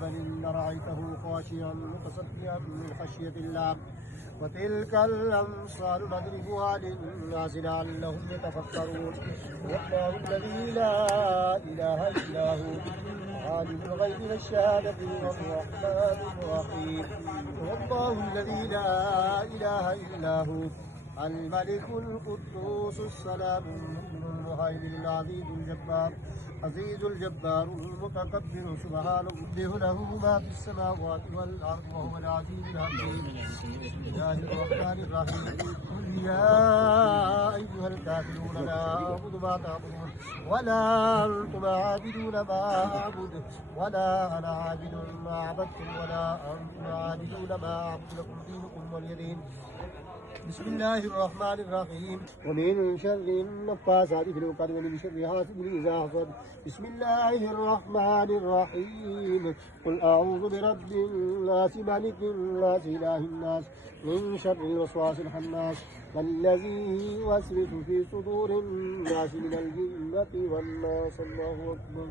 جبل لرأيته خاشعا متصدعا من خشية الله. وتلك الأمثال نضربها للناس لعلهم يتفكرون. والله الذي لا إله إلا هو عالم الغيب والشهادة هو الرحمن الرحيم. والله الذي لا إله إلا هو الملك القدوس السلام المؤمن المهيمن العزيز الجبار عزيز الجبار المتكبر سبحانه له ما في السماوات والأرض وهو العزيز الحكيم. بسم الله الرحمن الرحيم. قل يا أيها الكافرون لا أعبد ما تعبدون ولا أنتم عابدون ما أعبد ولا أنا عابد ما عبدتم ولا أنتم عابدون ما أعبد لكم دينكم ولي دين. بسم الله الرحمن الرحيم. ومن شر النفاثات في العقد ومن شر حاسد إذا حسد. بسم الله الرحمن الرحيم. قل أعوذ برب الناس ملك الناس إله الناس من شر الوسواس الخناس الذي يوسوس في صدور الناس من الجنة والناس. الله أكبر.